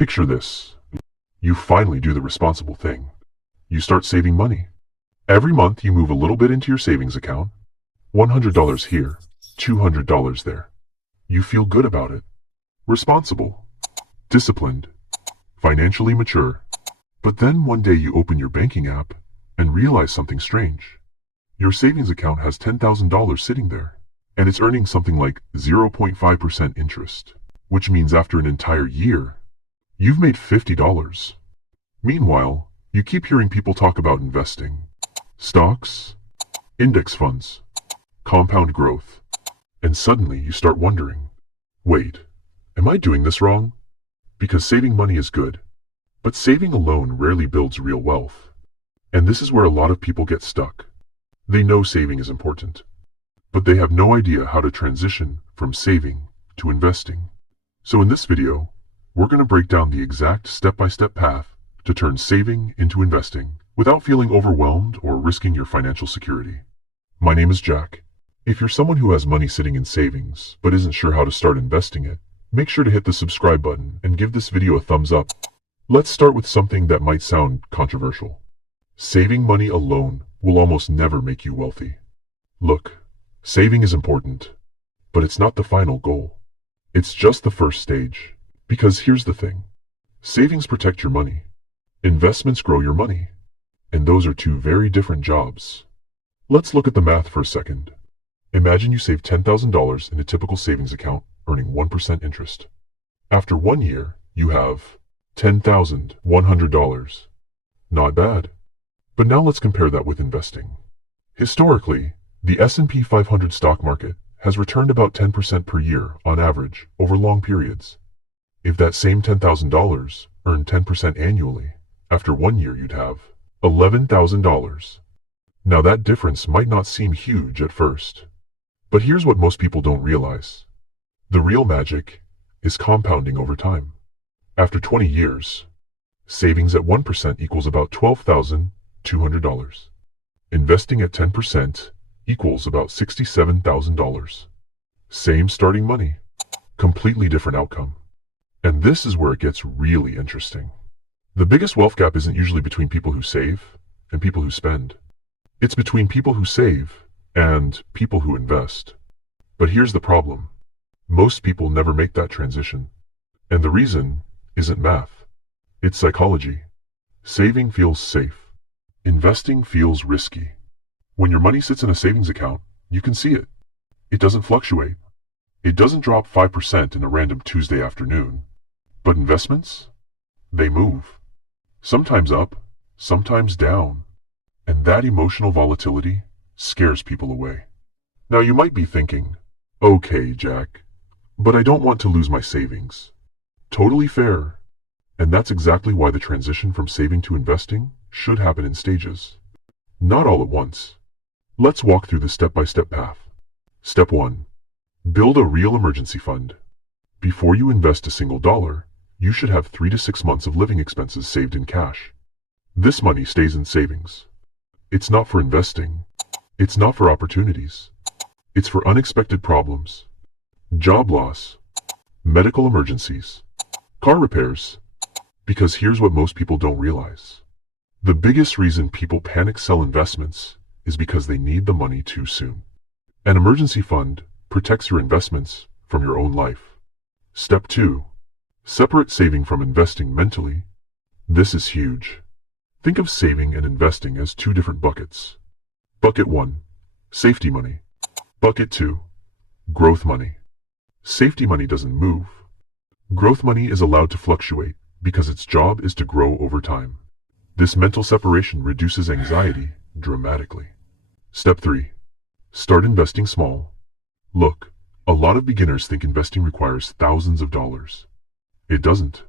Picture this. You finally do the responsible thing. You start saving money. Every month you move a little bit into your savings account. $100 here, $200 there. You feel good about it. Responsible. Disciplined. Financially mature. But then one day you open your banking app and realize something strange. Your savings account has $10,000 sitting there, and it's earning something like 0.5% interest, which means after an entire year, you've made $50. Meanwhile, you keep hearing people talk about investing. Stocks, index funds, compound growth, and suddenly you start wondering, wait, am I doing this wrong? Because saving money is good, but saving alone rarely builds real wealth. And this is where a lot of people get stuck. They know saving is important, but they have no idea how to transition from saving to investing. So in this video, we're going to break down the exact step-by-step path to turn saving into investing without feeling overwhelmed or risking your financial security. My name is Jack. If you're someone who has money sitting in savings but isn't sure how to start investing it, make sure to hit the subscribe button and give this video a thumbs up. Let's start with something that might sound controversial. Saving money alone will almost never make you wealthy. Look, saving is important, but it's not the final goal. It's just the first stage. Because here's the thing. Savings protect your money. Investments grow your money. And those are two very different jobs. Let's look at the math for a second. Imagine you save $10,000 in a typical savings account, earning 1% interest. After 1 year, you have $10,100. Not bad. But now let's compare that with investing. Historically, the S&P 500 stock market has returned about 10% per year on average over long periods. If that same $10,000 earned 10% annually, after 1 year you'd have $11,000. Now that difference might not seem huge at first. But here's what most people don't realize. The real magic is compounding over time. After 20 years, savings at 1% equals about $12,200. Investing at 10% equals about $67,000. Same starting money, completely different outcome. And this is where it gets really interesting. The biggest wealth gap isn't usually between people who save and people who spend. It's between people who save and people who invest. But here's the problem. Most people never make that transition. And the reason isn't math. It's psychology. Saving feels safe. Investing feels risky. When your money sits in a savings account, you can see it. It doesn't fluctuate. It doesn't drop 5% in a random Tuesday afternoon. But investments? They move. Sometimes up, sometimes down. And that emotional volatility scares people away. Now you might be thinking, okay, Jack, but I don't want to lose my savings. Totally fair. And that's exactly why the transition from saving to investing should happen in stages. Not all at once. Let's walk through the step-by-step path. Step 1. Build a real emergency fund. Before you invest a single dollar, you should have 3 to 6 months of living expenses saved in cash. This money stays in savings. It's not for investing. It's not for opportunities. It's for unexpected problems. Job loss. Medical emergencies. Car repairs. Because here's what most people don't realize. The biggest reason people panic sell investments is because they need the money too soon. An emergency fund protects your investments from your own life. Step 2. Separate saving from investing mentally. This is huge. Think of saving and investing as two different buckets. Bucket 1. Safety money. Bucket 2. Growth money. Safety money doesn't move. Growth money is allowed to fluctuate because its job is to grow over time. This mental separation reduces anxiety dramatically. Step 3. Start investing small. Look, a lot of beginners think investing requires thousands of dollars. It doesn't.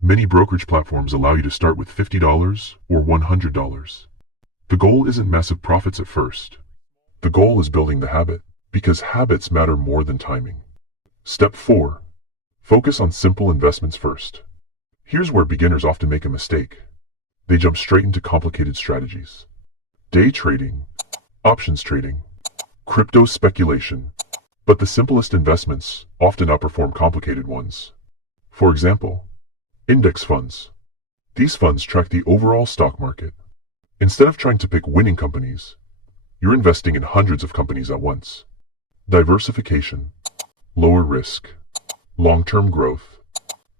Many brokerage platforms allow you to start with $50 or $100. The goal isn't massive profits at first. The goal is building the habit, because habits matter more than timing. Step 4. Focus on simple investments first. Here's where beginners often make a mistake. They jump straight into complicated strategies. Day trading, options trading, crypto speculation. But the simplest investments often outperform complicated ones. For example, Index funds. These funds track the overall stock market. Instead of trying to pick winning companies, you're investing in hundreds of companies at once. Diversification, lower risk, long-term growth.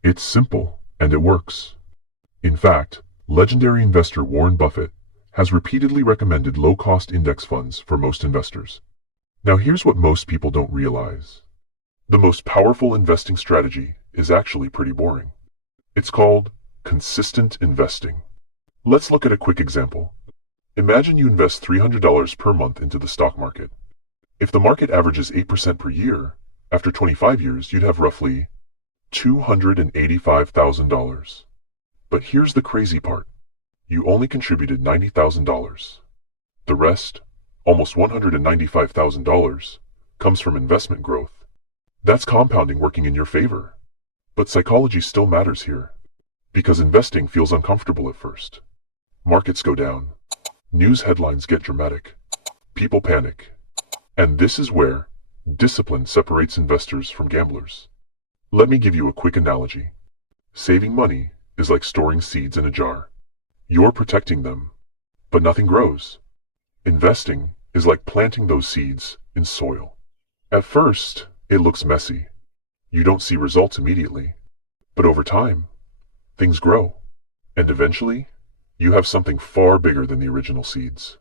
It's simple, and it works. In fact, legendary investor Warren Buffett has repeatedly recommended low-cost index funds for most investors. Now here's what most people don't realize. The most powerful investing strategy is actually pretty boring. It's called consistent investing. Let's look at a quick example. Imagine you invest $300 per month into the stock market. If the market averages 8% per year, after 25 years you'd have roughly $285,000. But here's the crazy part. You only contributed $90,000. The rest, almost $195,000, comes from investment growth. That's compounding working in your favor. But psychology still matters here. Because investing feels uncomfortable at first. Markets go down. News headlines get dramatic. People panic. And this is where discipline separates investors from gamblers. Let me give you a quick analogy. Saving money is like storing seeds in a jar. You're protecting them, but nothing grows. Investing is like planting those seeds in soil. At first, it looks messy. You don't see results immediately. But over time, things grow. And eventually, you have something far bigger than the original seeds.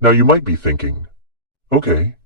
Now you might be thinking, okay,